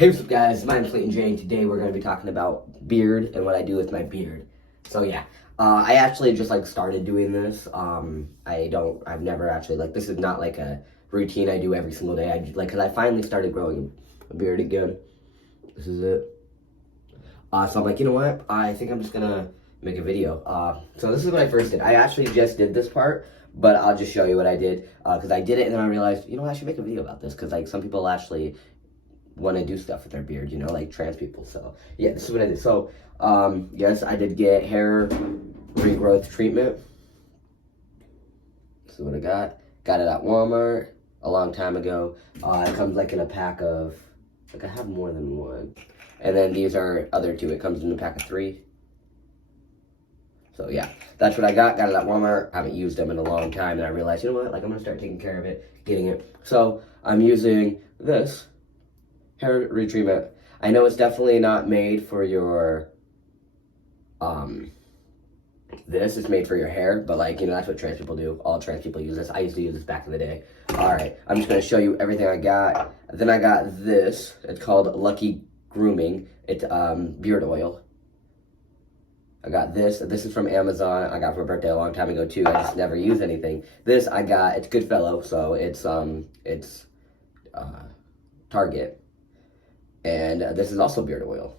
Hey, what's up guys, my name's Clayton J, and today we're going to be talking about beard and what I do with my beard. So yeah, I actually just started doing this. I've never actually, this is not like a routine I do every single day. Cause I finally started growing a beard again. This is it. So I'm like, you know what, I think I'm just gonna make a video. So this is what I first did. I actually just did this part, but I'll just show you what I did. Cause I did it and then I realized, you know what, I should make a video about this. Cause some people actually want to do stuff with their beard, like trans people. So yeah, this is what I did. So yes, I did get hair regrowth treatment. This is what I got it at Walmart a long time ago. It comes in a pack of, I have more than one, and then these are other two. It comes in a pack of 3. So yeah, that's what I got it at Walmart. I haven't used them in a long time, and I realized, you know what, I'm gonna start taking care of it, getting it. So I'm using this hair retreatment. I know it's definitely not made for your, this is made for your hair, but that's what trans people do. All trans people use this. I used to use this back in the day. All right, I'm just gonna show you everything I got. Then I got this, it's called Lucky Grooming. It's beard oil. I got this is from Amazon. I got for my birthday a long time ago too. I just never use anything. This I got, it's Goodfellow, so it's Target. And this is also beard oil.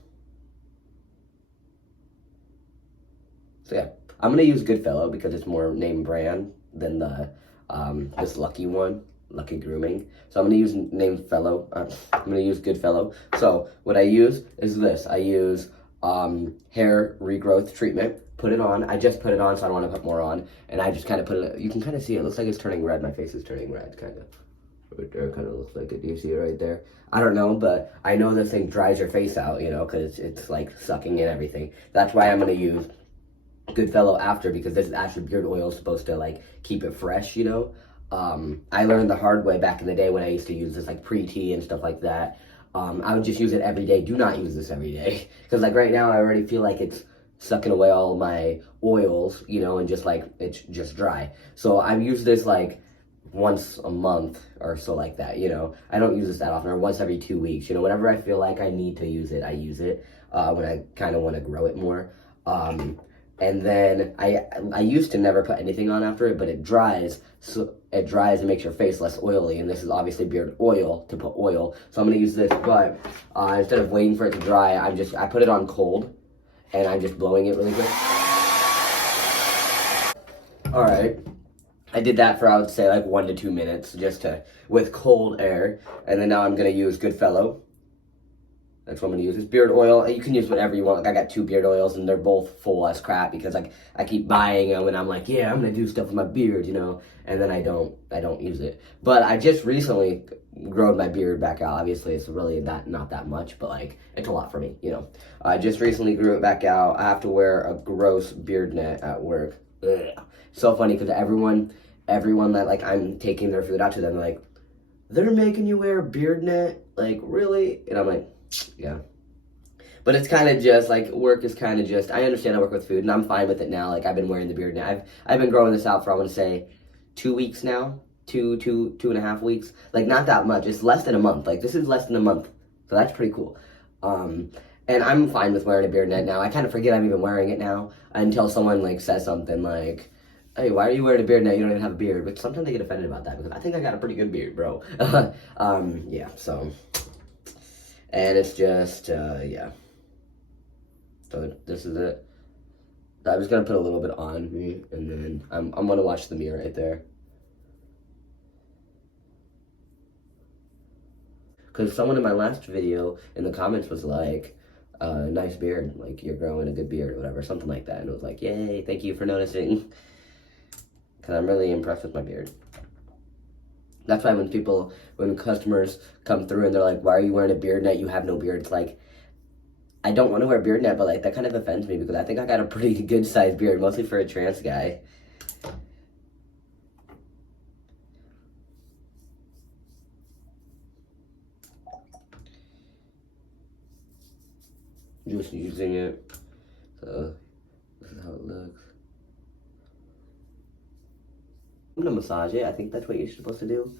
So yeah, I'm gonna use Goodfellow because it's more name brand than the this Lucky one, Lucky Grooming. So I'm gonna use I'm gonna use Goodfellow. So what I use is this. I use hair regrowth treatment. Put it on. I just put it on, so I don't want to put more on. And I just kind of put it. You can kind of see it. It looks like it's turning red. My face is turning red, kind of. Right there, kind of looks like it. Do you see it right there? I don't know, but I know this thing dries your face out, because it's sucking in everything. That's why I'm gonna use Goodfellow after, because this is actually beard oil, supposed to keep it fresh. I learned the hard way back in the day when I used to use this pre-tea and stuff like that. I would just use it every day. Do not use this every day, because right now I already feel like it's sucking away all my oils, and just it's just dry. So I've used this once a month or so that, I don't use this that often, or once every 2 weeks, whenever I feel like I need to use it, I use it, when I kind of want to grow it more. And then I used to never put anything on after it, but it dries, so it dries and makes your face less oily, and this is obviously beard oil to put oil, so I'm going to use this, but instead of waiting for it to dry, I put it on cold, and I'm just blowing it really quick. Alright. I did that for, I would say, 1 to 2 minutes, with cold air. And then now I'm going to use Goodfellow. That's what I'm going to use. It's beard oil. You can use whatever you want. I got 2 beard oils, and they're both full as crap, because I keep buying them, and I'm like, yeah, I'm going to do stuff with my beard, and then I don't use it. But I just recently growed my beard back out. Obviously, it's really not that much, but, it's a lot for me, I just recently grew it back out. I have to wear a gross beard net at work. Ugh. So funny, because everyone that I'm taking their food out to them, they're making you wear a beard net, really? And I'm like, yeah. But it's kind of just work is kind of just, I understand I work with food, and I'm fine with it now. I've been wearing the beard net. I've been growing this out for, I want to say, 2 weeks now. 2.5 weeks. Not that much. It's less than a month. This is less than a month, so that's pretty cool. And I'm fine with wearing a beard net now. I kind of forget I'm even wearing it now until someone says something hey, why are you wearing a beard now? You don't even have a beard. But sometimes they get offended about that, because I think I got a pretty good beard, bro. Yeah, so. And it's just, yeah. So this is it. I'm just going to put a little bit on me, and then I'm going to watch the mirror right there. Because someone in my last video in the comments was like, nice beard. You're growing a good beard or whatever. Something like that. And it was like, yay, thank you for noticing. Because I'm really impressed with my beard. That's why when customers come through and they're like, why are you wearing a beard net? You have no beard. It's I don't want to wear a beard net, but that kind of offends me, because I think I got a pretty good sized beard, mostly for a trans guy. Just using it. So this is how it looks. I'm gonna massage it. I think that's what you're supposed to do.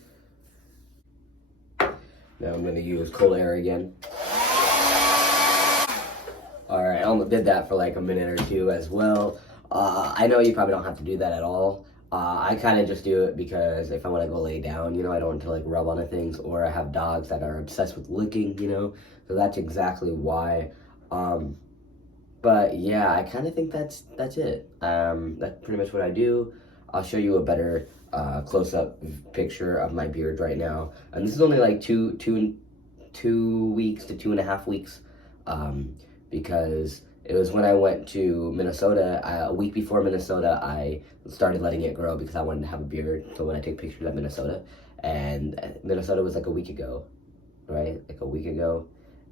Now I'm gonna use cold air again. All right, I almost did that for like a minute or two as well. I know you probably don't have to do that at all. I kind of just do it because if I want to go lay down, I don't want to like rub onto things, or I have dogs that are obsessed with licking, so that's exactly why. But yeah, I kind of think that's it. That's pretty much what I do. I'll show you a better close-up picture of my beard right now, and this is only like 2 weeks to 2.5 weeks, because it was when I went to Minnesota. A week before Minnesota, I started letting it grow because I wanted to have a beard. So when I take pictures at Minnesota, and Minnesota was like a week ago, right? Like a week ago.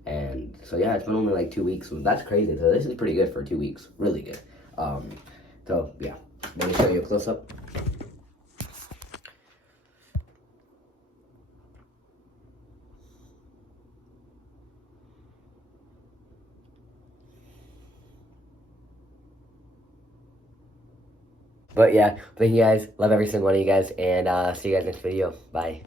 And so yeah, it's been only like 2 weeks. So that's crazy. So this is pretty good for 2 weeks. Really good. So yeah, let me show you a close up. But yeah, thank you guys. Love every single one of you guys, and see you guys next video. Bye.